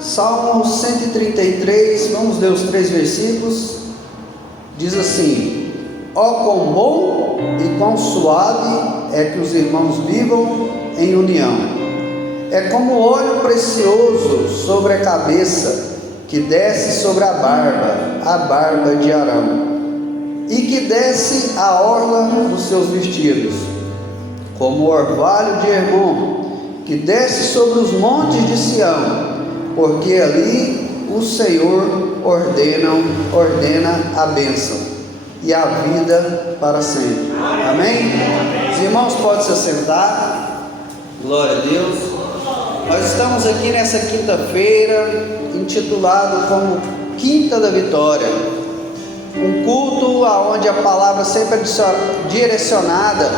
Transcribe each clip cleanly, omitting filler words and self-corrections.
Salmo 133, vamos ler os 3 versículos. Diz assim: ó quão bom e quão suave é que os irmãos vivam em união. É como óleo precioso sobre a cabeça, que desce sobre a barba de Arão, e que desce a orla dos seus vestidos, como o orvalho de Hermon, que desce sobre os montes de Sião, porque ali o Senhor ordena a bênção e a vida para sempre. Amém? Os irmãos podem se assentar. Glória a Deus. Nós estamos aqui nessa quinta-feira, intitulado como Quinta da Vitória, um culto onde a palavra sempre é direcionada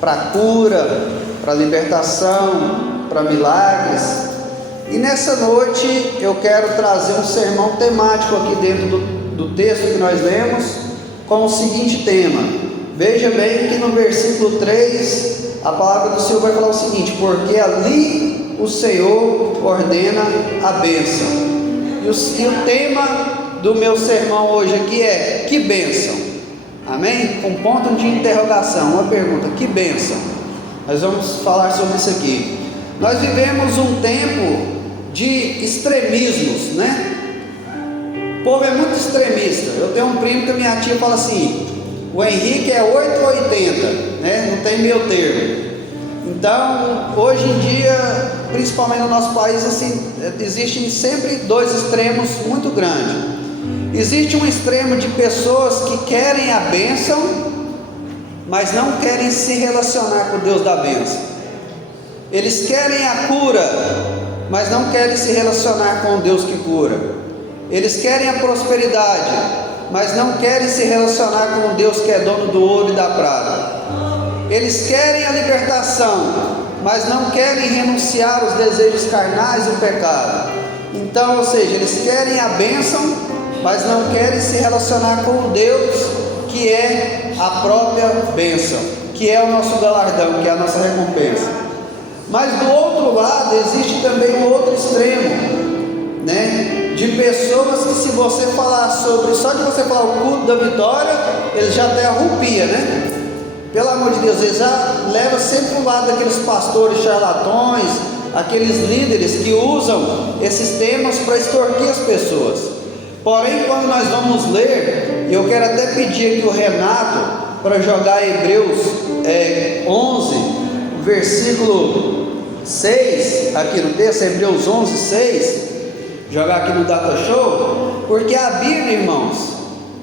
para cura, para libertação, para milagres. E nessa noite eu quero trazer um sermão temático aqui dentro do texto que nós lemos, com o seguinte tema. Veja bem que no versículo 3 a palavra do Senhor vai falar o seguinte: porque ali o Senhor ordena a bênção. E o tema do meu sermão hoje aqui é: que bênção? Amém? Com ponto de interrogação, uma pergunta: que bênção? Nós vamos falar sobre isso aqui. Nós vivemos um tempo de extremismos, né? O povo é muito extremista. Eu tenho um primo que a minha tia fala assim: o Henrique é 8 ou 80, né? Não tem meio termo. Então, hoje em dia, principalmente no nosso país, assim, existem sempre 2 extremos muito grandes. Existe um extremo de pessoas que querem a bênção, mas não querem se relacionar com o Deus da bênção. Eles querem a cura, mas não querem se relacionar com o Deus que cura. Eles querem a prosperidade, mas não querem se relacionar com o Deus que é dono do ouro e da prata. Eles querem a libertação, mas não querem renunciar aos desejos carnais e o pecado. Então, ou seja, eles querem a bênção, mas não querem se relacionar com o Deus que é a própria bênção, que é o nosso galardão, que é a nossa recompensa. Mas do outro lado existe também um outro extremo, né? De pessoas que, se você falar sobre, só de você falar o culto da vitória, eles já até arrupia, né? Pelo amor de Deus, eles já levam sempre para o lado daqueles pastores charlatões, aqueles líderes que usam esses temas para extorquir as pessoas. Porém, quando nós vamos ler, e eu quero até pedir aqui o Renato para jogar Hebreus 11, versículo 6, aqui no texto, Hebreus 11, 6, jogar aqui no Data Show, porque a Bíblia, irmãos,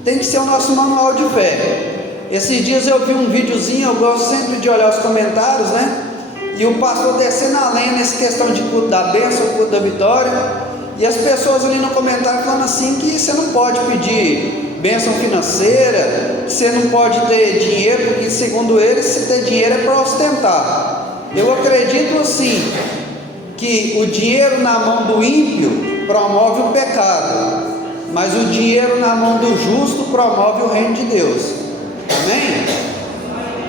tem que ser o nosso manual de fé. Esses dias eu vi um videozinho, eu gosto sempre de olhar os comentários, né? E o pastor descendo a lenha nessa questão de culto da bênção, culto da vitória, e as pessoas ali no comentário falando assim, que você não pode pedir bênção financeira, que você não pode ter dinheiro, porque segundo eles, se ter dinheiro é para ostentar. Eu acredito assim, que o dinheiro na mão do ímpio promove o pecado, mas o dinheiro na mão do justo promove o reino de Deus. Amém?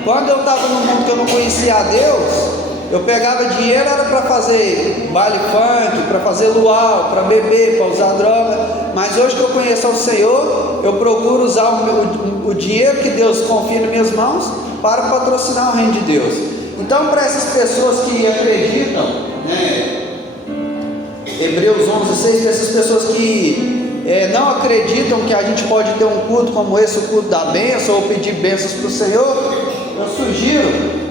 Quando eu estava no mundo que eu não conhecia a Deus, eu pegava dinheiro, era para fazer baile funk, para fazer luau, para beber, para usar droga. Mas hoje que eu conheço o Senhor, eu procuro usar o dinheiro que Deus confia nas minhas mãos para patrocinar o reino de Deus. Então, para essas pessoas que acreditam, né, Hebreus 11, 6, para essas pessoas que não acreditam que a gente pode ter um culto como esse, o culto da bênção, ou pedir bênçãos para o Senhor, eu sugiro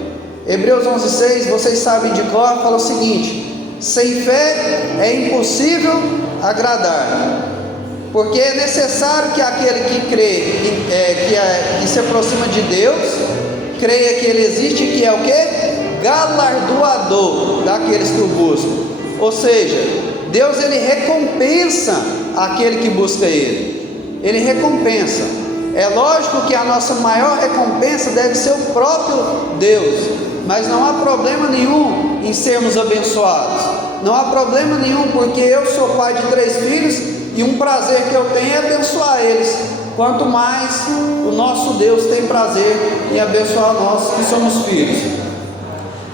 Hebreus 11, 6, vocês sabem de cor, fala o seguinte: sem fé é impossível agradar, porque é necessário que aquele que crê, que se aproxima de Deus, creia que Ele existe, que é o que? Galardoador daqueles que o buscam. Ou seja, Deus, Ele recompensa aquele que busca Ele. Ele recompensa. É lógico que a nossa maior recompensa deve ser o próprio Deus, mas não há problema nenhum em sermos abençoados. Não há problema nenhum, porque eu sou pai de 3 filhos e um prazer que eu tenho é abençoar eles. Quanto mais o nosso Deus tem prazer em abençoar nós que somos filhos.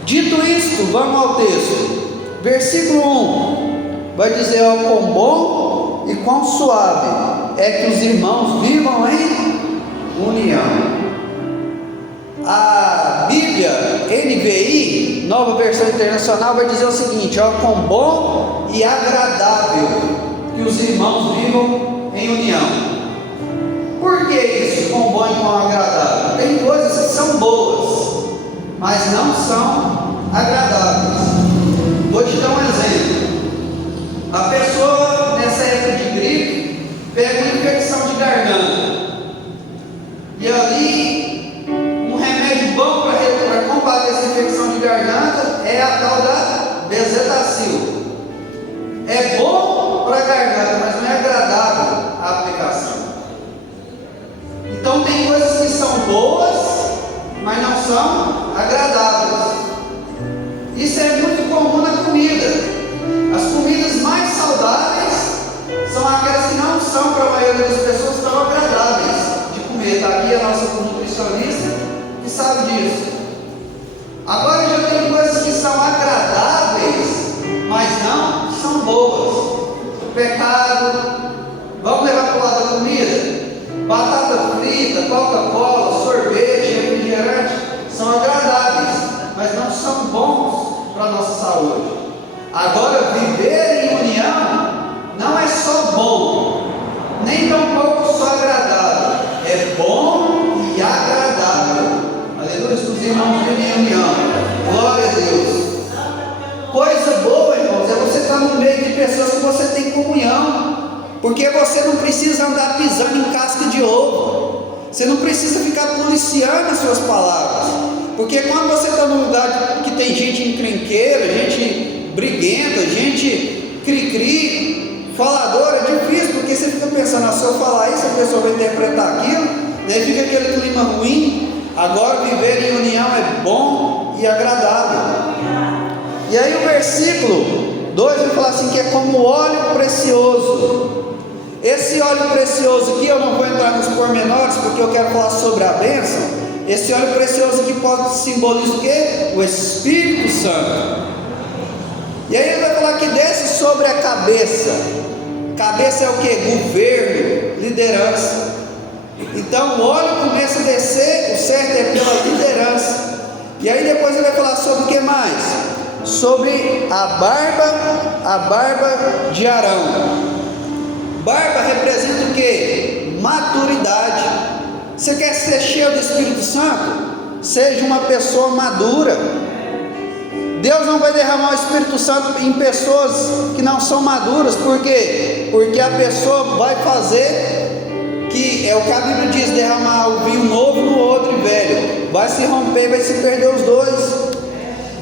Dito isto, vamos ao texto. Versículo 1: vai dizer: ó, quão bom e quão suave é que os irmãos vivam em união. A Bíblia NVI, Nova Versão Internacional, vai dizer o seguinte: ó, quão bom e agradável que os irmãos vivam em união. Por que isso, quão bom e quão agradável? Tem coisas que são boas, mas não são agradáveis. Vou te dar um exemplo. A pessoa, nessa época de gripe, pega uma infecção de garganta, e ali, um remédio bom para combater essa infecção de garganta é a tal da Bezetacil. É bom para a garganta, mas não é agradável a aplicação. Então tem coisas que são boas, mas não são agradáveis. Isso é muito comum na comida. As comidas mais saudáveis são aquelas que não são, para a maioria das pessoas, tão agradáveis de comer. Está aqui a nossa nutricionista que sabe disso. Agora já tem coisas que são agradáveis, mas não são boas. Pecado. Vamos levar para o lado da comida? Batata frita, Coca-Cola, sorvete, refrigerante são agradáveis, mas não são bons para a nossa saúde. Agora, viver em união não é só bom, nem tampouco só agradável. É bom e agradável. Aleluia, os irmãos vivem em união. Glória a Deus. Coisa boa, irmãos, é você estar no meio de pessoas que você tem comunhão. Porque você não precisa andar pisando em casca de ovo. Você não precisa ficar policiando as suas palavras. Porque quando você está num lugar que tem gente encrenqueira, gente briguenta, gente cri-cri, faladora, é difícil, porque você fica pensando: se eu falar isso, a pessoa vai interpretar aquilo, daí fica aquele clima ruim. Agora, viver em união é bom e agradável. E aí o versículo 2 vai falar assim, que é como óleo precioso. Esse óleo precioso aqui, eu não vou entrar nos pormenores, porque eu quero falar sobre a bênção. Esse óleo precioso aqui pode simbolizar o quê? O Espírito Santo. E aí ele vai falar que desce sobre a cabeça. Cabeça é o quê? Governo, liderança. Então o óleo começa a descer, o certo é pela liderança. E aí depois ele vai falar sobre o que mais? Sobre a barba de Arão. Barba representa o que? Maturidade. Você quer ser cheio do Espírito Santo? Seja uma pessoa madura. Deus não vai derramar o Espírito Santo em pessoas que não são maduras. Por quê? Porque a pessoa vai fazer, que é o que a Bíblia diz, derramar o vinho novo no outro velho. Vai se romper, vai se perder os dois.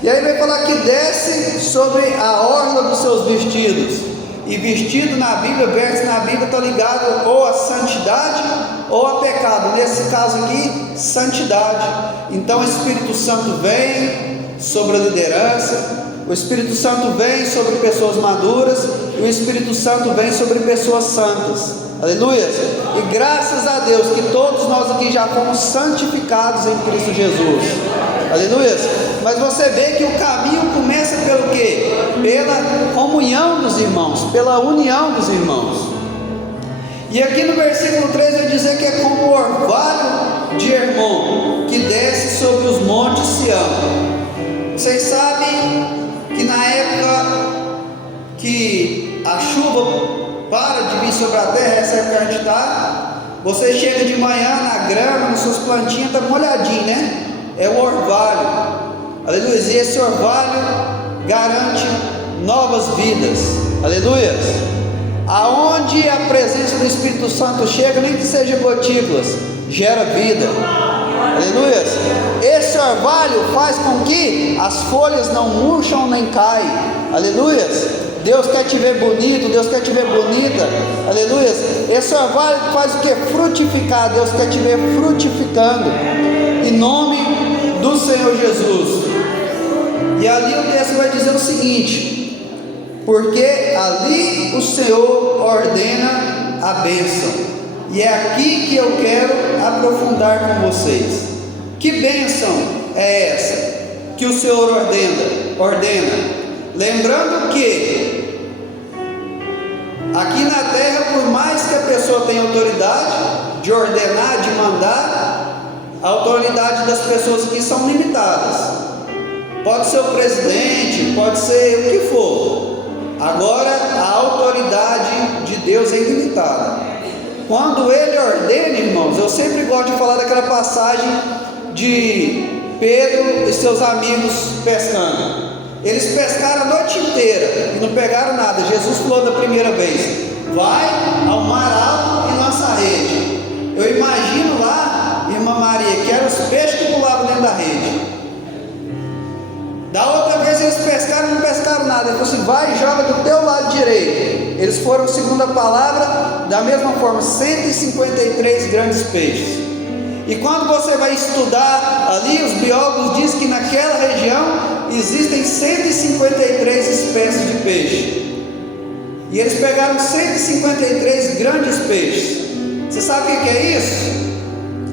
E aí vai falar que desce sobre a orla dos seus vestidos. E vestido na Bíblia, verso na Bíblia está ligado ou a santidade ou a pecado. Nesse caso aqui, santidade. Então o Espírito Santo vem sobre a liderança, o Espírito Santo vem sobre pessoas maduras, e o Espírito Santo vem sobre pessoas santas. Aleluia! E graças a Deus que todos nós aqui já fomos santificados em Cristo Jesus. Aleluia! Mas você vê que o caminho começa pelo quê? Pela comunhão dos irmãos, pela união dos irmãos. E aqui no versículo 3 vai dizer que é como o orvalho de Hermon, que desce sobre os montes Sião. Vocês sabem que na época que a chuva para de vir sobre a terra, essa época que a gente está, você chega de manhã na grama, nas suas plantinhas, está molhadinho, né? É o orvalho. Aleluia. E esse orvalho garante novas vidas. Aleluia. Aonde a presença do Espírito Santo chega, nem que seja gotículas, gera vida. Aleluia. Esse orvalho faz com que as folhas não murcham nem caem. Aleluia. Deus quer te ver bonito, Deus quer te ver bonita. Aleluia. Esse orvalho faz o que? Frutificar. Deus quer te ver frutificando, em nome do Senhor Jesus. E ali o texto vai dizer o seguinte: porque ali o Senhor ordena a bênção. E é aqui que eu quero aprofundar com vocês. Que bênção é essa que o Senhor ordena? Lembrando que Aqui na terra, por mais que a pessoa tenha autoridade de ordenar, de mandar, a autoridade das pessoas aqui são limitadas. Pode ser o presidente, pode ser o que for. Agora, a autoridade de Deus é ilimitada. Quando Ele ordena, irmãos, eu sempre gosto de falar daquela passagem de Pedro e seus amigos pescando. Eles pescaram a noite inteira e não pegaram nada. Jesus falou da primeira vez: vai ao mar alto e lança a rede. Eu imagino lá, irmã Maria, que eram os peixes que pulavam dentro da rede. Da outra vez eles pescaram e não pescaram nada. Ele falou assim: vai e joga do teu lado direito. Eles foram, segundo a palavra, da mesma forma, 153 grandes peixes. E quando você vai estudar ali, os biólogos dizem que naquela região existem 153 espécies de peixe. E eles pegaram 153 grandes peixes. Você sabe o que é isso?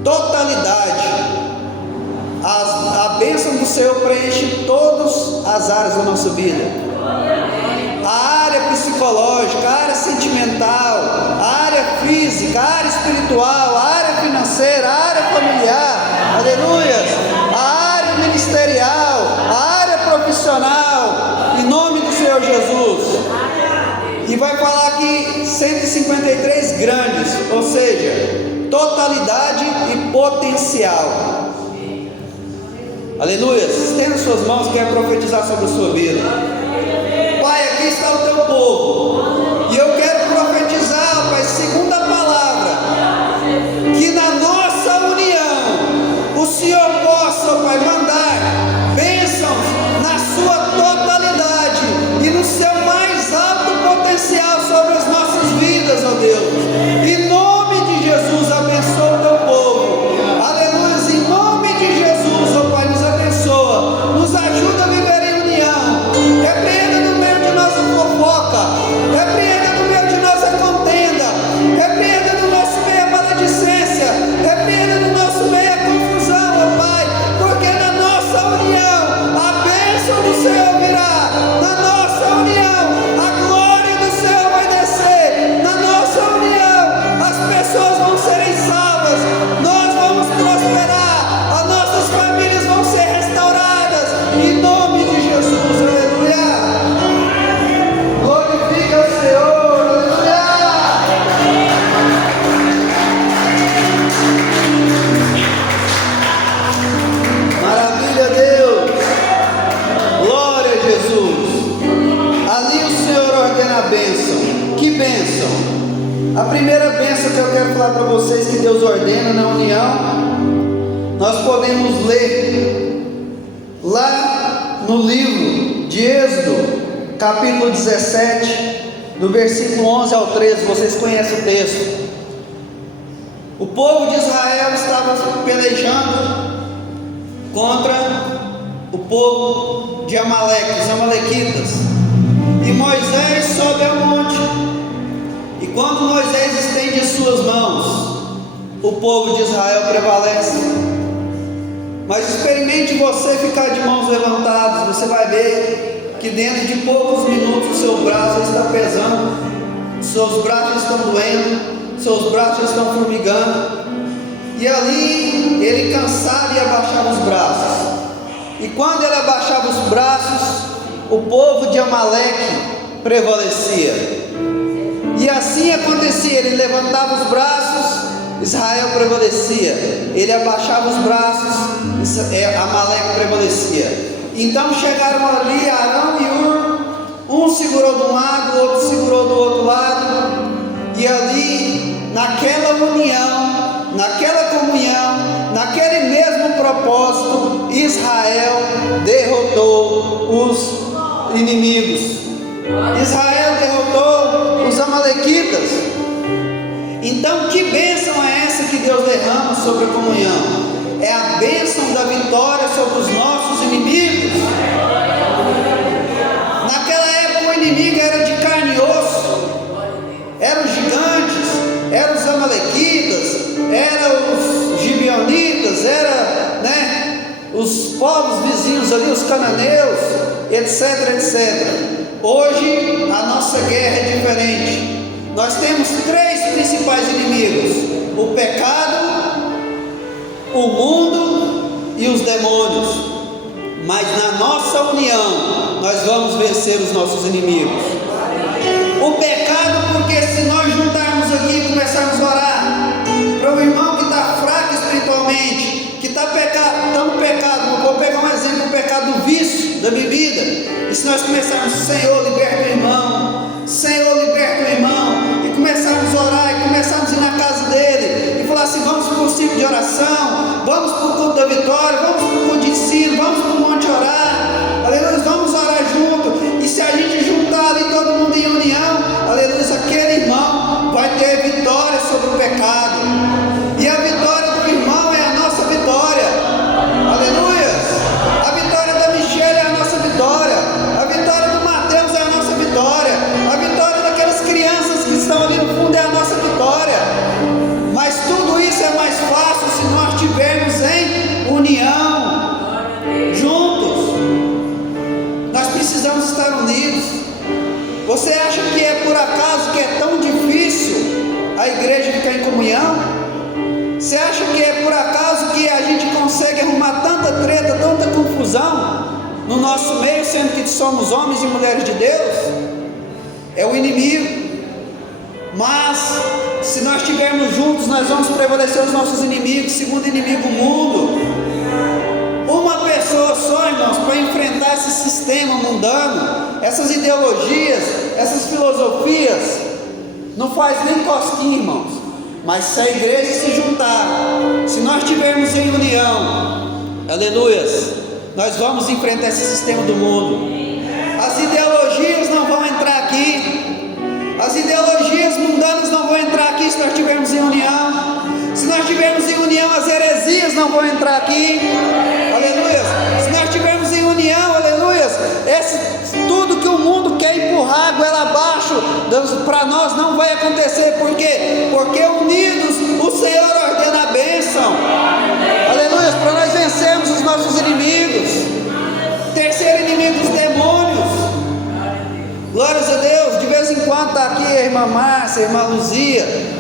Totalidade. A bênção do Senhor preenche todas as áreas da nossa vida. A área psicológica, a área sentimental, a área física, a área espiritual, a área financeira, a área familiar, aleluia, a área ministerial, a área profissional, em nome do Senhor Jesus. E vai falar aqui 153 grandes, ou seja, totalidade e potencial. Aleluia. Estenda suas mãos, quer profetizar sobre a sua vida. Pai, aqui está o teu povo, e eu quero profetizar, Pai, segundo a palavra, que na nossa união o Senhor possa, Pai, mandar bênçãos na sua totalidade e no seu mais alto potencial sobre as nossas vidas, ó Deus. Em nome de Jesus, abençoa o teu povo. Aleluia. Em nome de Jesus, ó Pai, nos abençoa, nos ajuda a viver em união. Repreenda no meio de nós a fofoca, repreenda no meio de nós a contenda, repreenda no nosso meio a maledicência, repreenda no nosso meio a confusão, ó Pai, porque na nossa união a bênção do Senhor virá, na nossa união a glória do Senhor vai descer, na nossa união as pessoas vão serem salvas, nós vamos prosperar, as nossas famílias vão ser restauradas, em nome de Jesus, aleluia. Glorifica o Senhor, aleluia. Maravilha, Deus. Glória a Jesus. Ali o Senhor ordena a bênção. Que bênção? A primeira bênção que eu quero falar para vocês, que Deus ordena na união, nós podemos ler lá no livro de Êxodo, capítulo 17, do versículo 11 ao 13, vocês conhecem o texto. O povo de Israel estava pelejando contra o povo de Amaleque, os amalequitas, e Moisés sobe ao monte, e quando Moisés estende as suas mãos, o povo de Israel prevalece. Mas experimente você ficar de mãos levantadas, você vai ver que dentro de poucos minutos o seu braço está pesando, seus braços estão doendo, seus braços estão formigando, e ali ele cansava e abaixava os braços, e quando ele abaixava os braços, o povo de Amaleque prevalecia. E assim acontecia, ele levantava os braços, Israel prevalecia, ele abaixava os braços, Amaleque prevalecia. Então chegaram ali Arão e Hur, um segurou de um lado, o outro segurou do outro lado, e ali, naquela união, naquela comunhão, naquele mesmo propósito, Israel derrotou os inimigos. Israel derrotou os amalequitas. Então, que bênção é essa que Deus derrama sobre a comunhão? É a bênção da vitória sobre os nossos inimigos. Naquela época o inimigo era de carne e osso, eram os gigantes, eram os amalequitas, eram os gibeonitas, os povos vizinhos ali, os cananeus, etc, etc. Hoje a nossa guerra é diferente. nós temos três principais inimigos: o pecado, o mundo e os demônios. Mas na nossa união nós vamos vencer os nossos inimigos. O pecado, porque se nós juntarmos aqui e começarmos a orar para o irmão que está fraco espiritualmente, que está no pecado, vou pegar um exemplo: o pecado do vício, da bebida. E se nós começarmos: Senhor, liberta o irmão, Senhor, liberta o irmão, e começarmos a orar, e começarmos a ir na casa dele e falar assim: vamos para o ciclo de oração, vamos para o culto da vitória, vamos para o culto de ensino, vamos para o monte orar, aleluia, vamos orar junto. E se a gente juntar ali todo mundo em união, aleluia, aquele irmão vai ter vitória sobre o pecado, e a vitória do irmão é a nossa vitória, aleluia. A vitória da Michelle é a nossa vitória, a vitória do Mateus é a nossa vitória, a vitória daquelas crianças que estão ali no fundo é a nossa vitória. Mas tudo isso é mais fácil se nós estivermos em união, juntos. Nós precisamos estar unidos. Você acha que é por acaso que é tão difícil a igreja ficar em comunhão? Você acha que é por acaso que a gente consegue arrumar tanta treta, tanta confusão no nosso meio, sendo que somos homens e mulheres de Deus? É o inimigo. Mas se nós estivermos juntos, nós vamos prevalecer os nossos inimigos. Segundo inimigo, o mundo. Uma pessoa só, irmãos, para enfrentar esse sistema mundano, essas ideologias, essas filosofias, não faz nem cosquinha, irmãos. Mas se a igreja se juntar, se nós estivermos em união, aleluias, nós vamos enfrentar esse sistema do mundo. As ideologias não vão entrar aqui. As ideologias mundanas não vão entrar aqui se nós estivermos em união. Se nós estivermos em união, as heresias não vão entrar aqui, aleluia. Se nós estivermos em união, aleluia, tudo que o mundo quer empurrar goela abaixo, para nós não vai acontecer. Por quê? Porque unidos o Senhor ordena a bênção, aleluia, para nós vencermos os nossos inimigos. Terceiro inimigo, os demônios. Glórias a Deus. De vez em quando está aqui a irmã Márcia, a irmã Luzia,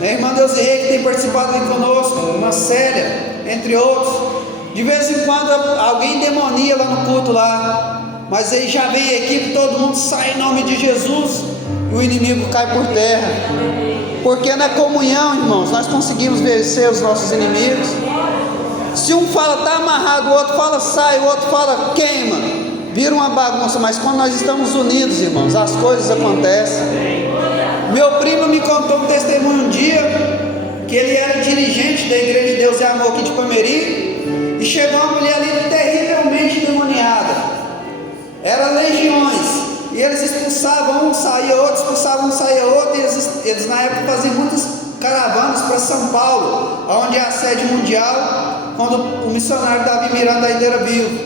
a irmã Deusirê, que tem participado aqui conosco, a irmã Célia, entre outros. De vez em quando alguém demonia lá no culto lá, mas aí já vem a equipe, todo mundo sai em nome de Jesus e o inimigo cai por terra. Porque na comunhão, irmãos, nós conseguimos vencer os nossos inimigos. Se um fala está amarrado, o outro fala sai, o outro fala queima, vira uma bagunça. Mas quando nós estamos unidos, irmãos, as coisas acontecem. Meu primo me contou um testemunho um dia, que ele era dirigente da Igreja de Deus e Amor aqui de Palmeirim, e chegou uma mulher ali terrivelmente demoniada, era legiões, e eles expulsavam um, saía outro, expulsavam um, saía outro, e eles na época faziam muitas caravanas para São Paulo, onde é a sede mundial, quando o missionário Davi Miranda ainda era vivo.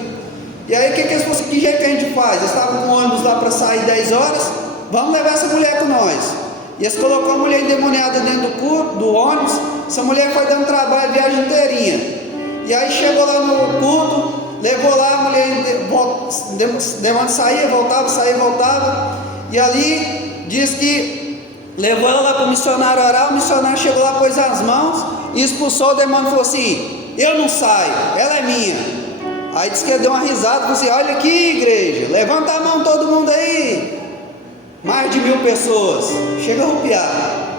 E aí que eles falaram, que jeito que a gente faz? Eles estavam com o ônibus lá para sair 10 horas, vamos levar essa mulher com nós. E eles colocou a mulher endemoniada dentro do ônibus. Essa mulher foi dando trabalho a viagem inteirinha. E aí chegou lá no culto, levou lá a mulher, demônio saía, voltava. E ali diz que levou ela lá para o missionário orar. O missionário chegou lá, pôs as mãos e expulsou o demônio e falou assim: eu não saio, ela é minha. Aí disse que ele deu uma risada, falou assim: olha aqui, igreja, levanta a mão todo mundo aí. Mais de 1000 pessoas, chega a arrupiar.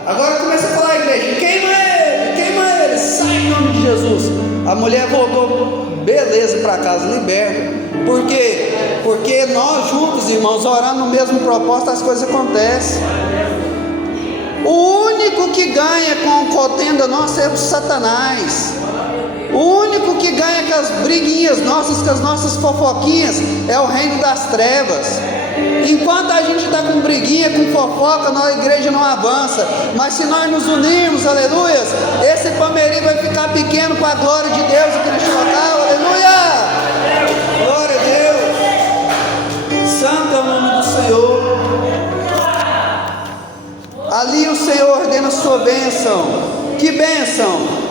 Agora começa a falar, igreja, queima ele, sai em nome de Jesus. A mulher voltou, beleza, para casa, liberta. Por quê? Porque nós juntos, irmãos, orando no mesmo propósito, as coisas acontecem. O único que ganha com a contenda nossa é o Satanás. O único que ganha com as briguinhas nossas, com as nossas fofoquinhas, é o reino das trevas. Enquanto a gente está com briguinha, com fofoca, a igreja não avança. Mas se nós nos unirmos, aleluia, esse Palmeirim vai ficar pequeno para a glória de Deus aqui neste local, aleluia. Glória a Deus. Santo é o nome do Senhor. Ali o Senhor ordena a sua bênção. Que bênção?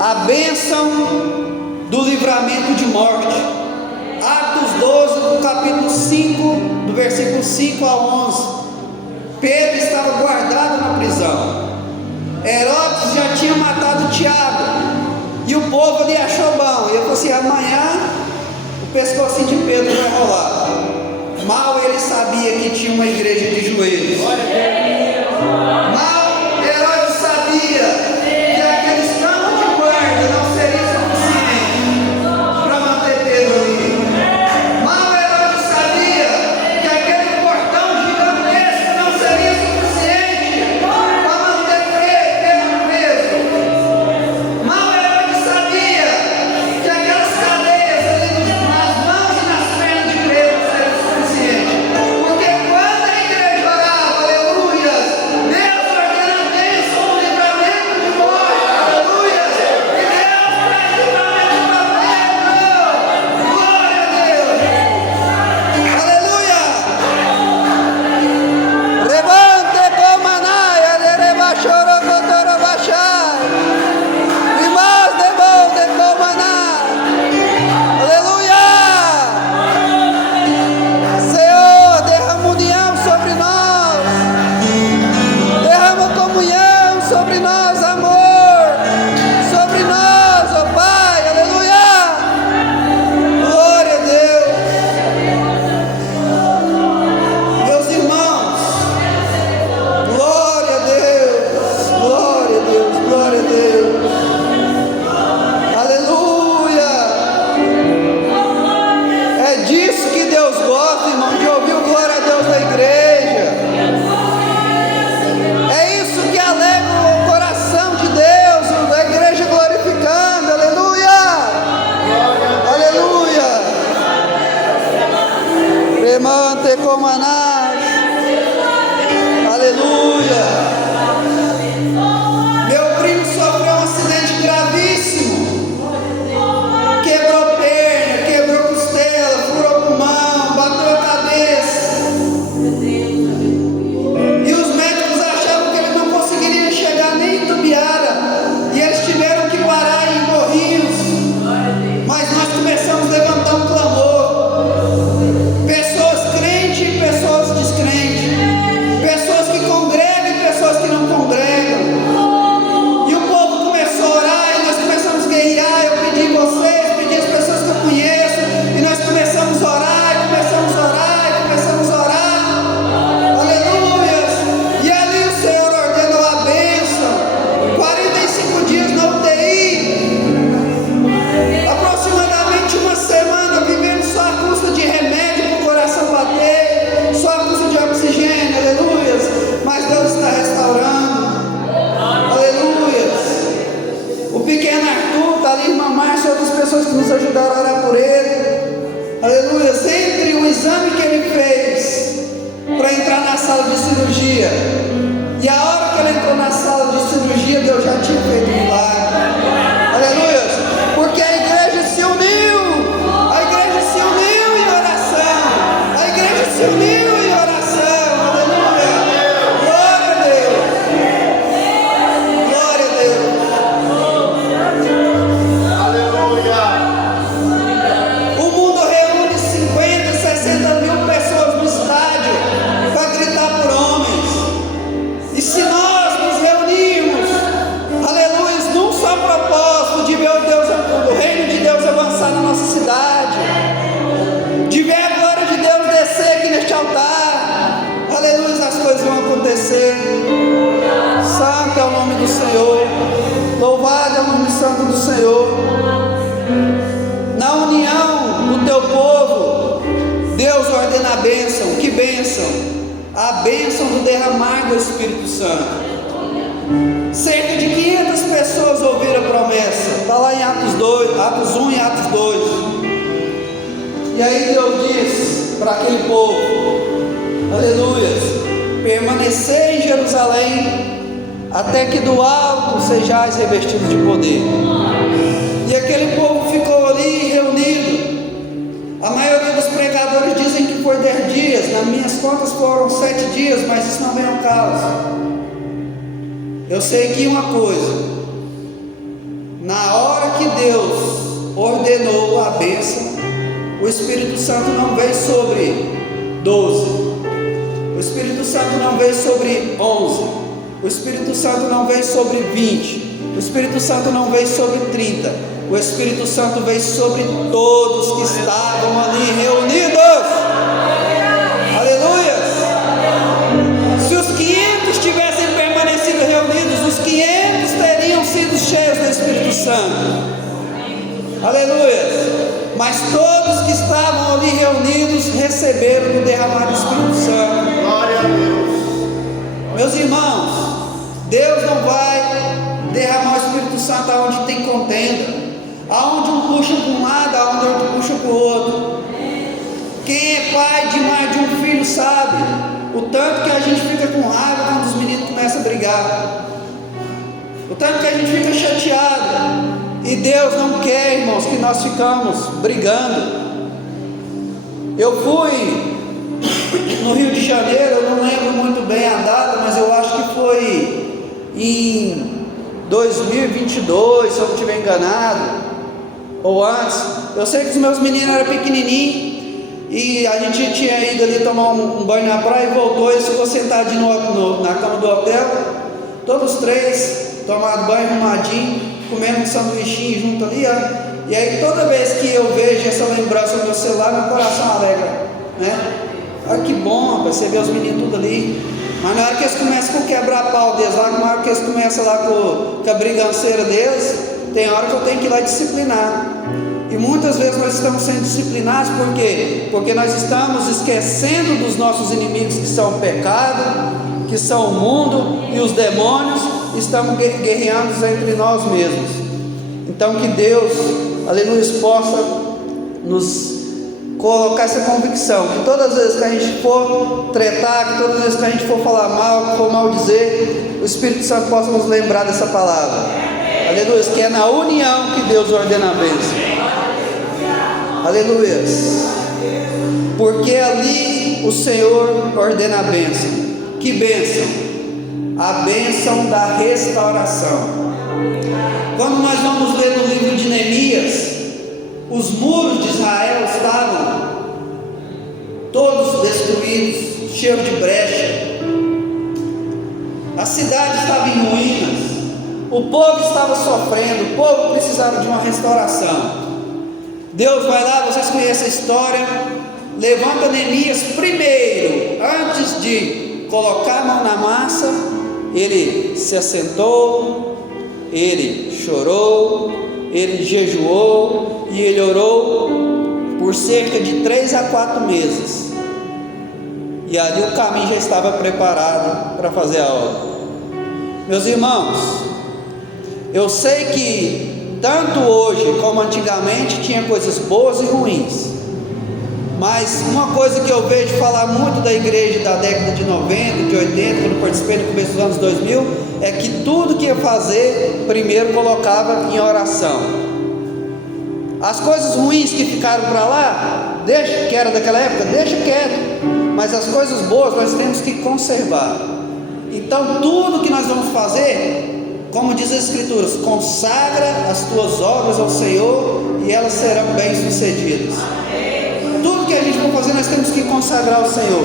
A bênção do livramento de morte. Atos 12, do capítulo 5, do versículo 5 a 11. Pedro estava Tiago. E o povo ali achou bom. E eu falei assim: amanhã o pescocinho de Pedro vai rolar. Mal ele sabia que tinha uma igreja de joelhos. Mal Herodes sabia que aqueles campos de guarda não seriam suficientes para manter Pedro ali. Mal Herodes sabia que aquele portão gigantesco não seria suficiente para manter Pedro preso. Mal Herodes sabia que aquelas cadeias ali nas mãos e nas pernas de Pedro seriam suficientes. Porque quando a igreja orava, aleluia, Deus ordena a bênção, o livramento de morte, aleluia, e Deus traz livramento para Pedro. Glória a Deus, aleluia. Levante como anaia, de rebachoro, cotoro, bachai, e mais de bom de como anaia, aleluia. Senhor, derrama união sobre nós, derrama comunhão sobre nós, amor sobre nós, ó Pai, aleluia. Glória a Deus. Meus irmãos, glória a Deus, glória a Deus, glória a Deus, aleluia. É disso que Deus gosta, irmão, de ouvir o glória a Deus da igreja. É isso que alegra o coração de Deus, a igreja glorificando, aleluia, aleluia. Remante como anás, aleluia. Meu primo sofreu um acidente gravíssimo, quebrou perna, quebrou costela, furou pulmão, bateu a cabeça. E os médicos achavam que ele não conseguiria chegar nem em Tubiara, e eles tiveram que parar em Morrinhos. Mas nós começamos a levantar um clamor. Pessoas crentes e pessoas descrentes, pessoas que congregam e pessoas que não congregam. E o povo começou a orar, e nós começamos a guerrear. Eu pedi vocês, pedi as pessoas que eu conheço, e nós começamos a orar, e começamos a orar, e começamos a orar, aleluia. E ali o Senhor ordenou a bênção. 45 dias na UTI, aproximadamente uma semana vivendo só a custa de remédio para o coração bater, só a custa de oxigênio, aleluia. Mas Deus está restaurando, aleluia. O pequeno Arthur está ali, irmã Márcia, outras pessoas que nos ajudaram a orar por ele, aleluia. Entre o exame que ele fez para entrar na sala de cirurgia e a hora que ele entrou na sala de cirurgia, Deus já tinha feito um milagre, aleluia. Porque a igreja se uniu, a igreja se uniu em oração, a igreja se uniu em oração, aleluia. Glória a Deus, glória a Deus. O mundo reúne 50, 60 mil pessoas no estádio para gritar por homens. E se nós nos reunirmos, aleluia, num só propósito de ver o reino de Deus avançar na nossa cidade, de ver a glória de Deus descer aqui neste altar, aleluia, as coisas vão acontecer. Santo é o nome do Senhor, louvado é o nome santo do Senhor. Na união do teu povo, Deus ordena a bênção. Que bênção? A bênção do derramar do Espírito Santo. Cerca de 500 pessoas ouviram a promessa. Está lá em Atos 1 e Atos 2. E aí Deus diz para aquele povo, aleluia, permanecer em Jerusalém até que do alto sejais revestidos de poder. E aquele povo ficou ali reunido. A maioria dos pregadores dizem que foi 10 dias. Nas minhas contas foram 7 dias, mas isso não vem ao caso. Eu sei que uma coisa, na hora que Deus ordenou a bênção, o Espírito Santo não veio sobre 12, o Espírito Santo não veio sobre 11, o Espírito Santo não veio sobre 20, O Espírito Santo não veio sobre 30, o Espírito Santo veio sobre todos que estavam ali reunidos. Aleluia! Se os 500 tivessem permanecido reunidos, os 500 teriam sido cheios do Espírito Santo. Aleluia! Mas todos que estavam ali reunidos receberam o derramar do Espírito Santo. Glória a Deus. Meus irmãos, Deus não vai derramar o Espírito Santo aonde tem contenda, aonde um puxa para um lado, aonde o outro puxa para o outro. Quem é pai de mais de um filho sabe o tanto que a gente fica com raiva quando os meninos começam a brigar, o tanto que a gente fica chateado. E Deus não quer, irmãos, que nós ficamos brigando. Eu fui no Rio de Janeiro, eu não lembro muito bem a data, mas eu acho que foi em 2022, se eu não estiver enganado, ou antes. Eu sei que os meus meninos eram pequenininhos e a gente tinha ido ali tomar um banho na praia e voltou. Eles ficou sentadinho na cama do hotel, todos os três, tomado banho, arrumadinho, comendo um sanduichinho junto ali, ó. E aí toda vez que eu vejo essa lembrança no meu celular, meu coração alegra, né? Olha que bom, rapaz, você vê os meninos tudo ali. Mas na hora que eles começam com o quebra-pau deles lá, na hora que eles começam lá com a briganceira deles, tem hora que eu tenho que ir lá disciplinar. E muitas vezes nós estamos sendo disciplinados, por quê? Porque nós estamos esquecendo dos nossos inimigos, que são o pecado, que são o mundo e os demônios. Estamos guerreando entre nós mesmos. Então que Deus, aleluia, possa nos colocar essa convicção, que todas as vezes que a gente for tretar, que todas as vezes que a gente for falar mal, que for maldizer, o Espírito Santo possa nos lembrar dessa palavra. Aleluia, que é na união que Deus ordena a bênção. Aleluia, porque ali o Senhor ordena a bênção. Que bênção? A bênção da restauração. Quando nós vamos ler no livro de Neemias, os muros de Israel estavam todos destruídos, cheios de brecha. A cidade estava em ruínas. O povo estava sofrendo. O povo precisava de uma restauração. Deus vai lá, vocês conhecem a história. Levanta Neemias primeiro, antes de colocar a mão na massa. Ele se assentou, ele chorou, ele jejuou e ele orou por cerca de 3 a 4 meses. E ali o caminho já estava preparado para fazer a obra. Meus irmãos, eu sei que tanto hoje como antigamente tinha coisas boas e ruins. Mas uma coisa que eu vejo falar muito da igreja da década de 90, de 80, quando participei no começo dos anos 2000, é que tudo que ia fazer, primeiro colocava em oração. As coisas ruins que ficaram para lá, deixa, que era daquela época, deixa quieto. Mas as coisas boas nós temos que conservar. Então tudo que nós vamos fazer, como diz as Escrituras, consagra as tuas obras ao Senhor e elas serão bem sucedidas. Tudo que a gente for fazer, nós temos que consagrar ao Senhor.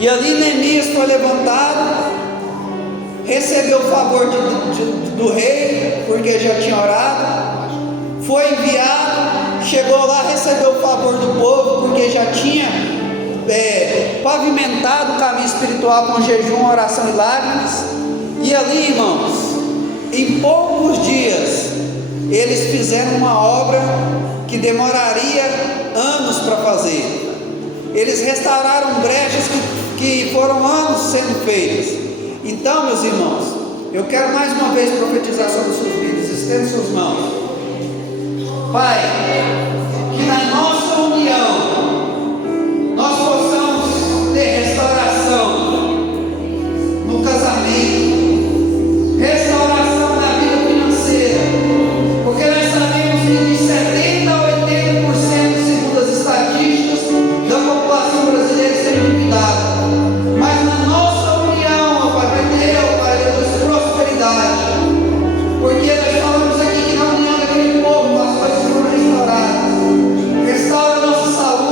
E ali Neemias foi levantado, recebeu o favor do rei, porque já tinha orado, foi enviado, chegou lá, recebeu o favor do povo, porque já tinha pavimentado o caminho espiritual com jejum, oração e lágrimas. E ali, irmãos, em poucos dias, eles fizeram uma obra que demoraria anos para fazer. Eles restauraram brechas que foram anos sendo feitas. Então, meus irmãos, eu quero mais uma vez profetizar sobre os seus vidas. Estenda suas mãos. Pai, que na nossa união nós possamos ter restauração no casamento, restauração na vida financeira, porque nós sabemos que de 70 a 80%, segundo as estatísticas, da população brasileira está endividada. Mas na nossa união, Pai, vai ter, Pai, Deus, prosperidade, porque nós falamos aqui que na união daquele povo as coisas foram restauradas. Restaura a nossa saúde.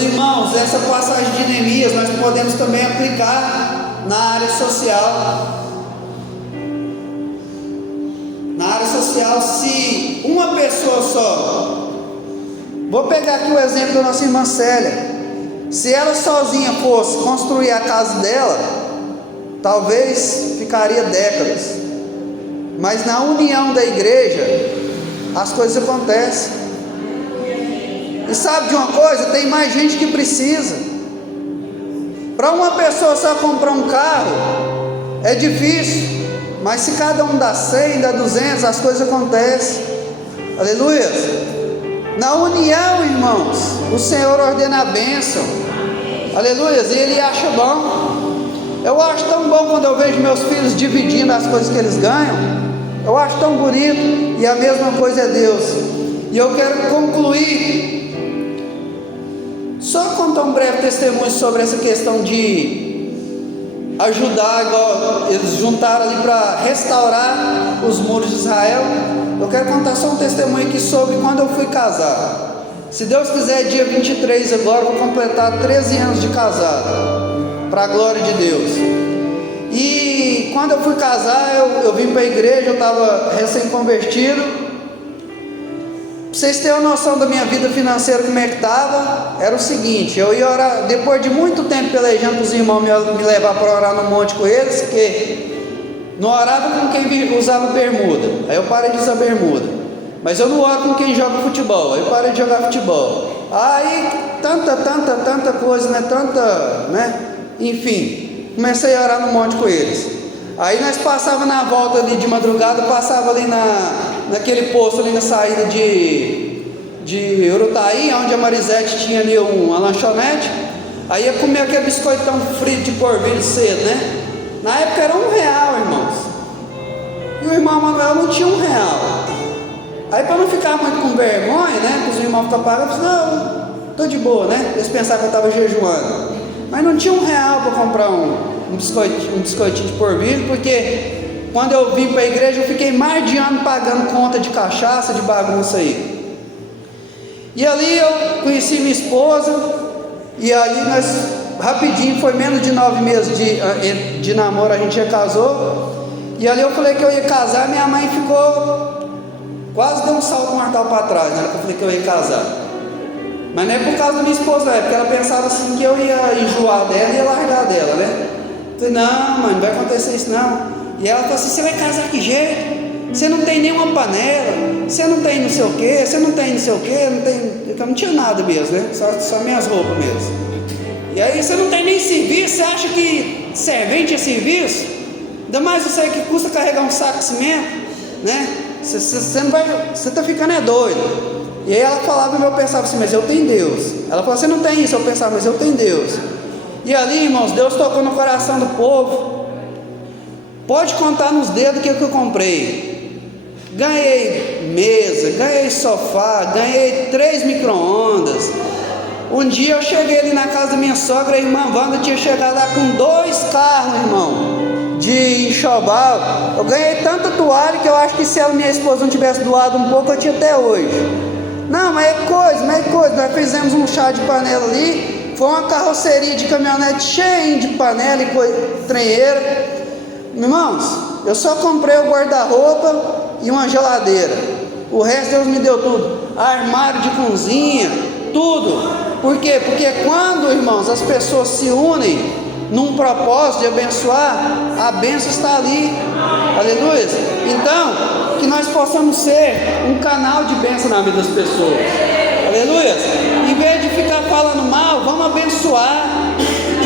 Meus irmãos, essa passagem de Neemias nós podemos também aplicar na área social. Na área social, se uma pessoa só, vou pegar aqui o exemplo da nossa irmã Célia, se ela sozinha fosse construir a casa dela, talvez ficaria décadas, mas na união da igreja, as coisas acontecem. E sabe de uma coisa? Tem mais gente que precisa. Para uma pessoa só comprar um carro é difícil, mas se cada um dá 100, dá 200, as coisas acontecem. Aleluia. Na união, irmãos, o Senhor ordena a bênção. Aleluia. E Ele acha bom. Eu acho tão bom quando eu vejo meus filhos dividindo as coisas que eles ganham. Eu acho tão bonito. E a mesma coisa é Deus. E eu quero concluir só contar um breve testemunho sobre essa questão de ajudar, igual eles juntaram ali para restaurar os muros de Israel. Eu quero contar só um testemunho aqui sobre quando eu fui casado. Se Deus quiser, dia 23 agora, eu vou completar 13 anos de casado, para a glória de Deus. E quando eu fui casar, eu vim para a igreja, eu estava recém-convertido. Para vocês terem uma noção da minha vida financeira, como é que estava, era o seguinte: eu ia orar, depois de muito tempo pelejando com os irmãos me levar para orar no monte com eles, porque não orava com quem usava bermuda, aí eu parei de usar bermuda. Mas eu não oro com quem joga futebol, aí eu parei de jogar futebol. Aí tanta coisa, enfim, comecei a orar no monte com eles. Aí nós passava na volta ali de madrugada, passava ali naquele posto ali na saída de Urutaí, onde a Marisete tinha ali uma lanchonete. Aí ia comer aquele biscoitão frito de porvilho cedo, né? Na época era R$1, irmãos. E o irmão Manuel não tinha R$1. Aí para não ficar muito com vergonha, né? Os irmãos ficam pagando, eu disse, não, tô de boa, né? Eles pensavam que eu estava jejuando. Mas não tinha R$1 para comprar um biscoitinho de porvilho, porque quando eu vim para a igreja eu fiquei mais de ano pagando conta de cachaça, de bagunça aí. E ali eu conheci minha esposa, e ali nós, rapidinho, foi menos de 9 meses de namoro, a gente já casou. E ali eu falei que eu ia casar, minha mãe ficou, quase deu um salto mortal para trás, na hora que eu falei que eu ia casar. Mas não é por causa da minha esposa, é porque ela pensava assim que eu ia enjoar dela e ia largar dela, né? Eu falei, não, mãe, não vai acontecer isso não. E ela falou assim, você vai casar que jeito? Você não tem nenhuma panela, você não tem não sei o que, você não tem não sei o que, não tem... Então não tinha nada mesmo, né? Só minhas roupas mesmo. E aí você não tem nem serviço, você acha que servente é serviço? Ainda mais você que custa carregar um saco de cimento, né? Você não vai, você está ficando doido. E aí ela falava e eu pensava assim, mas eu tenho Deus. Ela falou, você não tem isso, eu pensava, mas eu tenho Deus. E ali, irmãos, Deus tocou no coração do povo. Pode contar nos dedos o que eu comprei. Ganhei mesa, ganhei sofá, ganhei 3 micro-ondas. Um dia eu cheguei ali na casa da minha sogra, a irmã Wanda tinha chegado lá com 2 carros, irmão, de enxoval. Eu ganhei tanta toalha que eu acho que se minha esposa não tivesse doado um pouco, eu tinha até hoje. Não, mas é coisa. Nós fizemos um chá de panela ali. Foi uma carroceria de caminhonete cheia de panela e trenheira. Irmãos, eu só comprei o guarda-roupa e uma geladeira. O resto Deus me deu tudo. Armário de cozinha, tudo. Por quê? Porque quando, irmãos, as pessoas se unem num propósito de abençoar, a bênção está ali. Aleluia. Então, que nós possamos ser um canal de bênção na vida das pessoas. Aleluia. Em vez de ficar falando mal, vamos abençoar.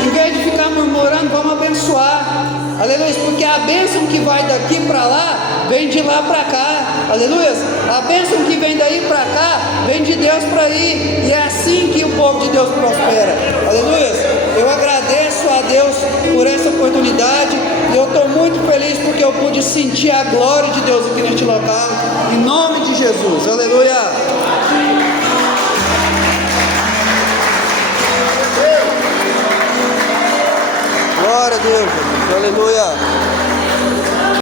Em vez de ficar murmurando, vamos abençoar. Aleluia. Porque a bênção que vai daqui para lá, vem de lá para cá. Aleluia. A bênção que vem daí para cá, vem de Deus para aí. E é assim que o povo de Deus prospera. Aleluia. Eu agradeço a Deus por essa oportunidade. E eu estou muito feliz porque eu pude sentir a glória de Deus aqui neste local. Em nome de Jesus. Aleluia. Glória a Deus, Jesus. Aleluia.